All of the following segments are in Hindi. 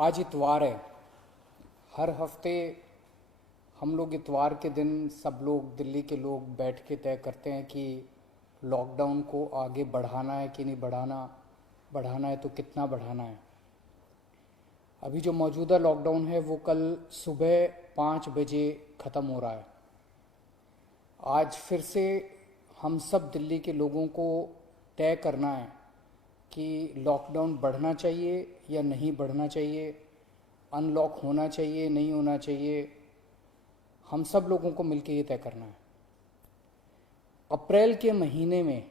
आज इतवार है। हर हफ्ते हम लोग इतवार के दिन सब लोग दिल्ली के लोग बैठ के तय करते हैं कि लॉकडाउन को आगे बढ़ाना है कि नहीं बढ़ाना, बढ़ाना है तो कितना बढ़ाना है। अभी जो मौजूदा लॉकडाउन है वो कल सुबह 5 बजे ख़त्म हो रहा है। आज फिर से हम सब दिल्ली के लोगों को तय करना है कि लॉकडाउन बढ़ना चाहिए या नहीं बढ़ना चाहिए, अनलॉक होना चाहिए नहीं होना चाहिए। हम सब लोगों को मिलकर ये तय करना है। अप्रैल के महीने में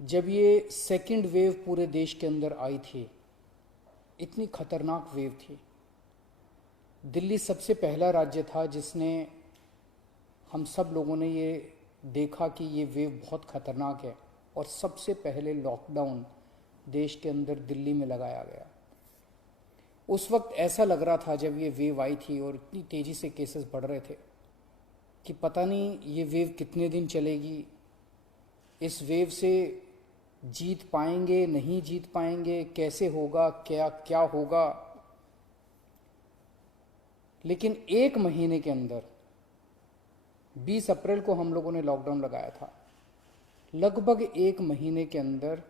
जब ये सेकंड वेव पूरे देश के अंदर आई थी, इतनी खतरनाक वेव थी। दिल्ली सबसे पहला राज्य था जिसने, हम सब लोगों ने ये देखा कि ये वेव बहुत खतरनाक है और सबसे पहले लॉकडाउन देश के अंदर दिल्ली में लगाया गया। उस वक्त ऐसा लग रहा था जब ये वेव आई थी और इतनी तेज़ी से केसेस बढ़ रहे थे कि पता नहीं ये वेव कितने दिन चलेगी, इस वेव से जीत पाएंगे नहीं जीत पाएंगे, कैसे होगा, क्या क्या होगा। लेकिन एक महीने के अंदर 20 अप्रैल को हम लोगों ने लॉकडाउन लगाया था। लगभग एक महीने के अंदर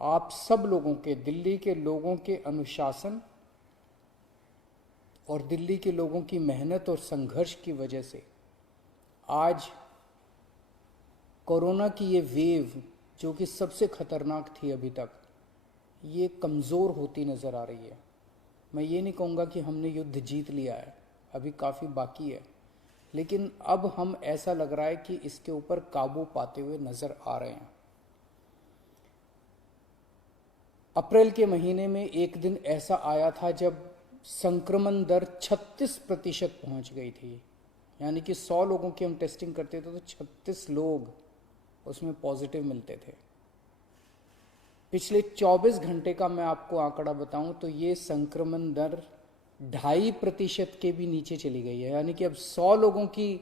आप सब लोगों के, दिल्ली के लोगों के अनुशासन और दिल्ली के लोगों की मेहनत और संघर्ष की वजह से आज कोरोना की ये वेव, जो कि सबसे खतरनाक थी अभी तक, ये कमज़ोर होती नज़र आ रही है। मैं ये नहीं कहूँगा कि हमने युद्ध जीत लिया है, अभी काफ़ी बाकी है, लेकिन अब हम, ऐसा लग रहा है कि इसके ऊपर काबू पाते हुए नज़र आ रहे हैं। अप्रैल के महीने में एक दिन ऐसा आया था जब संक्रमण दर 36% पहुंच गई थी। यानी कि 100 लोगों की हम टेस्टिंग करते थे तो 36 लोग उसमें पॉजिटिव मिलते थे। पिछले 24 घंटे का मैं आपको आंकड़ा बताऊं तो ये संक्रमण दर 2.5% के भी नीचे चली गई है। यानी कि अब 100 लोगों की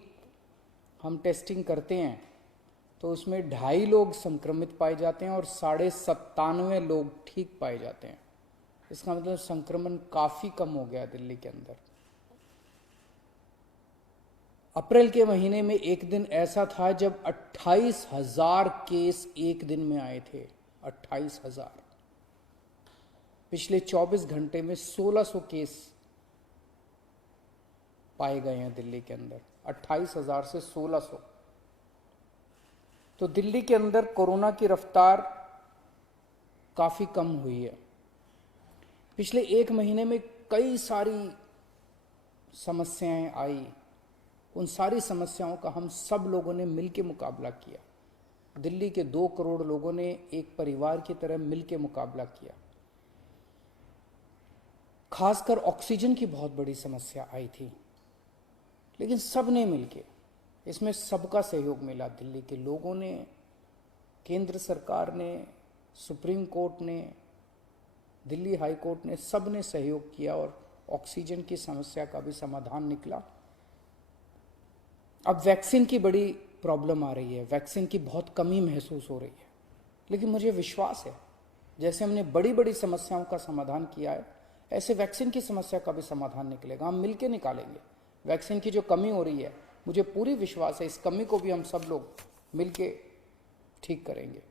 हम टेस्टिंग करते हैं तो उसमें 2.5 लोग संक्रमित पाए जाते हैं और 97.5 लोग ठीक पाए जाते हैं। इसका मतलब संक्रमण काफ़ी कम हो गया दिल्ली के अंदर। अप्रैल के महीने में एक दिन ऐसा था जब 28,000 केस एक दिन में आए थे। 28,000। पिछले 24 घंटे में 1,600 केस पाए गए हैं दिल्ली के अंदर। 28,000 से 1,600। तो दिल्ली के अंदर कोरोना की रफ्तार काफ़ी कम हुई है। पिछले एक महीने में कई सारी समस्याएं आई। उन सारी समस्याओं का हम सब लोगों ने मिलकर मुकाबला किया। दिल्ली के 2 करोड़ लोगों ने एक परिवार की तरह मिलकर मुकाबला किया। खासकर ऑक्सीजन की बहुत बड़ी समस्या आई थी, लेकिन सब ने मिलके, इसमें सबका सहयोग मिला। दिल्ली के लोगों ने, केंद्र सरकार ने, सुप्रीम कोर्ट ने, दिल्ली हाई कोर्ट ने, सब ने सहयोग किया और ऑक्सीजन की समस्या का भी समाधान निकला। अब वैक्सीन की बड़ी प्रॉब्लम आ रही है, वैक्सीन की बहुत कमी महसूस हो रही है, लेकिन मुझे विश्वास है जैसे हमने बड़ी बड़ी समस्याओं का समाधान किया है, ऐसे वैक्सीन की समस्या का भी समाधान निकलेगा। हम मिलके निकालेंगे। वैक्सीन की जो कमी हो रही है, मुझे पूरी विश्वास है इस कमी को भी हम सब लोग मिलके ठीक करेंगे।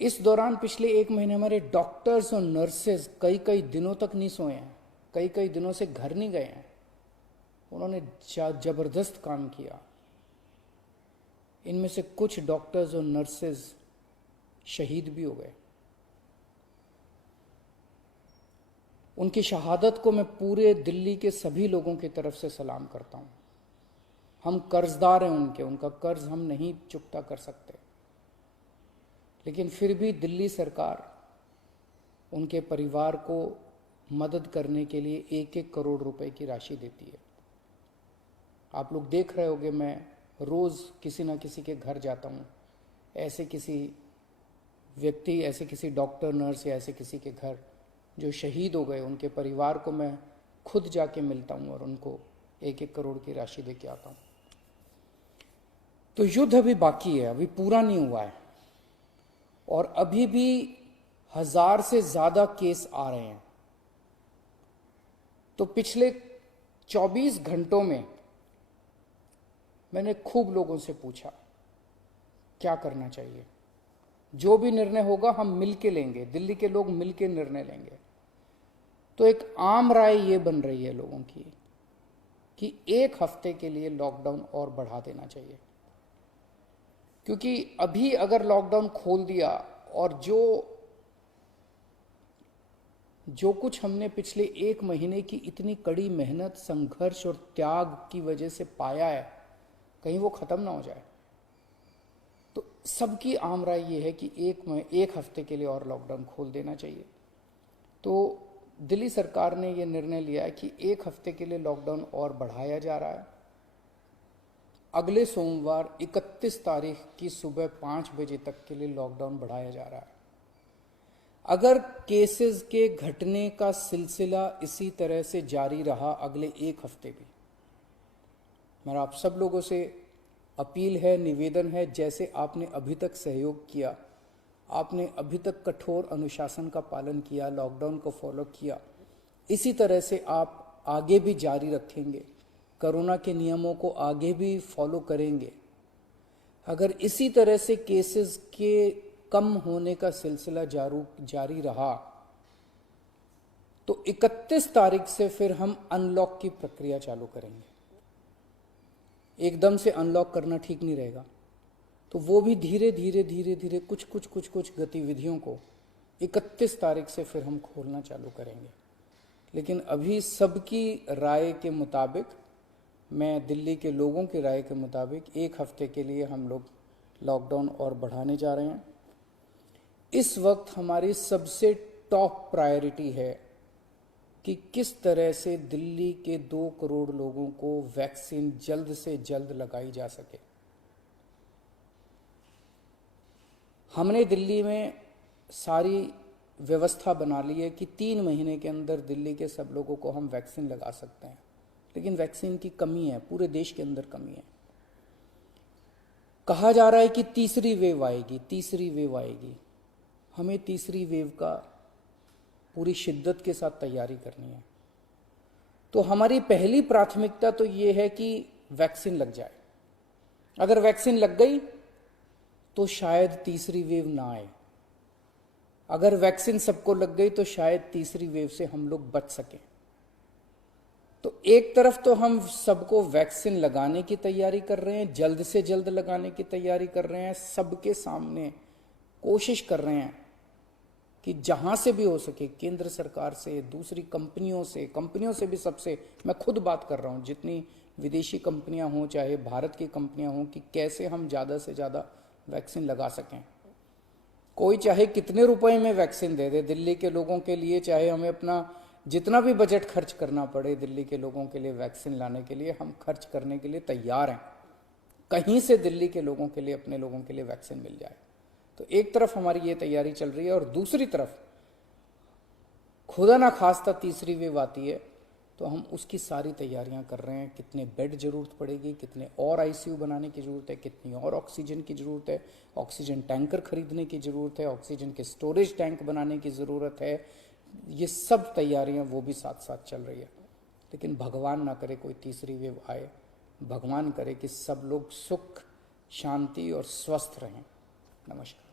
इस दौरान पिछले एक महीने हमारे डॉक्टर्स और नर्सेज कई कई दिनों तक नहीं सोए हैं, कई कई दिनों से घर नहीं गए हैं। उन्होंने जबरदस्त काम किया। इनमें से कुछ डॉक्टर्स और नर्सेज शहीद भी हो गए। उनकी शहादत को मैं पूरे दिल्ली के सभी लोगों की तरफ से सलाम करता हूं। हम कर्जदार हैं उनके, उनका कर्ज हम नहीं चुकता कर सकते, लेकिन फिर भी दिल्ली सरकार उनके परिवार को मदद करने के लिए 1-1 करोड़ रुपए की राशि देती है। आप लोग देख रहे होंगे, मैं रोज़ किसी ना किसी के घर जाता हूँ, ऐसे किसी व्यक्ति, ऐसे किसी डॉक्टर, नर्स या ऐसे किसी के घर जो शहीद हो गए, उनके परिवार को मैं खुद जाके मिलता हूँ और उनको 1-1 करोड़ की राशि दे के आता हूँ। तो युद्ध अभी बाकी है, अभी पूरा नहीं हुआ है और अभी भी 1000 से ज्यादा केस आ रहे हैं। तो पिछले 24 घंटों में मैंने खूब लोगों से पूछा क्या करना चाहिए। जो भी निर्णय होगा हम मिलके लेंगे, दिल्ली के लोग मिलके निर्णय लेंगे। तो एक आम राय ये बन रही है लोगों की कि 1 हफ्ते के लिए लॉकडाउन और बढ़ा देना चाहिए, क्योंकि अभी अगर लॉकडाउन खोल दिया और जो कुछ हमने पिछले 1 महीने की इतनी कड़ी मेहनत, संघर्ष और त्याग की वजह से पाया है, कहीं वो खत्म ना हो जाए। तो सबकी आम राय ये है कि 1 हफ्ते के लिए और लॉकडाउन खोल देना चाहिए। तो दिल्ली सरकार ने ये निर्णय लिया है कि 1 हफ्ते के लिए लॉकडाउन और बढ़ाया जा रहा है। अगले सोमवार 31 तारीख की सुबह 5 बजे तक के लिए लॉकडाउन बढ़ाया जा रहा है। अगर केसेस के घटने का सिलसिला इसी तरह से जारी रहा अगले 1 हफ्ते भी, मेरा आप सब लोगों से अपील है, निवेदन है, जैसे आपने अभी तक सहयोग किया, आपने अभी तक कठोर अनुशासन का पालन किया, लॉकडाउन को फॉलो किया, इसी तरह से आप आगे भी जारी रखेंगे, कोरोना के नियमों को आगे भी फॉलो करेंगे। अगर इसी तरह से केसेस के कम होने का सिलसिला जारी रहा तो 31 तारीख से फिर हम अनलॉक की प्रक्रिया चालू करेंगे। एकदम से अनलॉक करना ठीक नहीं रहेगा, तो वो भी धीरे धीरे कुछ गतिविधियों को 31 तारीख से फिर हम खोलना चालू करेंगे। लेकिन अभी सबकी राय के मुताबिक, मैं दिल्ली के लोगों की राय के मुताबिक 1 हफ्ते के लिए हम लोग लॉकडाउन और बढ़ाने जा रहे हैं। इस वक्त हमारी सबसे टॉप प्रायोरिटी है कि किस तरह से दिल्ली के 2 करोड़ लोगों को वैक्सीन जल्द से जल्द लगाई जा सके। हमने दिल्ली में सारी व्यवस्था बना ली है कि 3 महीने के अंदर दिल्ली के सब लोगों को हम वैक्सीन लगा सकते हैं, लेकिन वैक्सीन की कमी है, पूरे देश के अंदर कमी है। कहा जा रहा है कि तीसरी वेव आएगी। हमें तीसरी वेव का पूरी शिद्दत के साथ तैयारी करनी है। तो हमारी पहली प्राथमिकता तो ये है कि वैक्सीन लग जाए। अगर वैक्सीन लग गई तो शायद तीसरी वेव ना आए। अगर वैक्सीन सबको लग गई तो शायद तीसरी वेव से हम लोग बच सकें। तो एक तरफ तो हम सबको वैक्सीन लगाने की तैयारी कर रहे हैं, जल्द से जल्द लगाने की तैयारी कर रहे हैं, सबके सामने कोशिश कर रहे हैं कि जहां से भी हो सके, केंद्र सरकार से, दूसरी कंपनियों से भी, सबसे मैं खुद बात कर रहा हूं, जितनी विदेशी कंपनियां हों चाहे भारत की कंपनियां हों, कि कैसे हम ज़्यादा से ज़्यादा वैक्सीन लगा सकें। कोई चाहे कितने रुपए में वैक्सीन दे दे दिल्ली के लोगों के लिए, चाहे हमें अपना जितना भी बजट खर्च करना पड़े दिल्ली के लोगों के लिए वैक्सीन लाने के लिए, हम खर्च करने के लिए तैयार हैं। कहीं से दिल्ली के लोगों के लिए, अपने लोगों के लिए वैक्सीन मिल जाए। तो एक तरफ हमारी ये तैयारी चल रही है और दूसरी तरफ खुदा ना खास्ता तीसरी वेव आती है तो हम उसकी सारी तैयारियां कर रहे हैं। कितने बेड जरूरत पड़ेगी, कितने और आईसीयू बनाने की जरूरत है, कितनी और ऑक्सीजन की जरूरत है, ऑक्सीजन टैंकर खरीदने की जरूरत है, ऑक्सीजन के स्टोरेज टैंक बनाने की जरूरत है। ये सब तैयारियां वो भी साथ साथ चल रही है। लेकिन भगवान ना करे कोई तीसरी वेव आए, भगवान करे कि सब लोग सुख, शांति और स्वस्थ रहें। नमस्कार।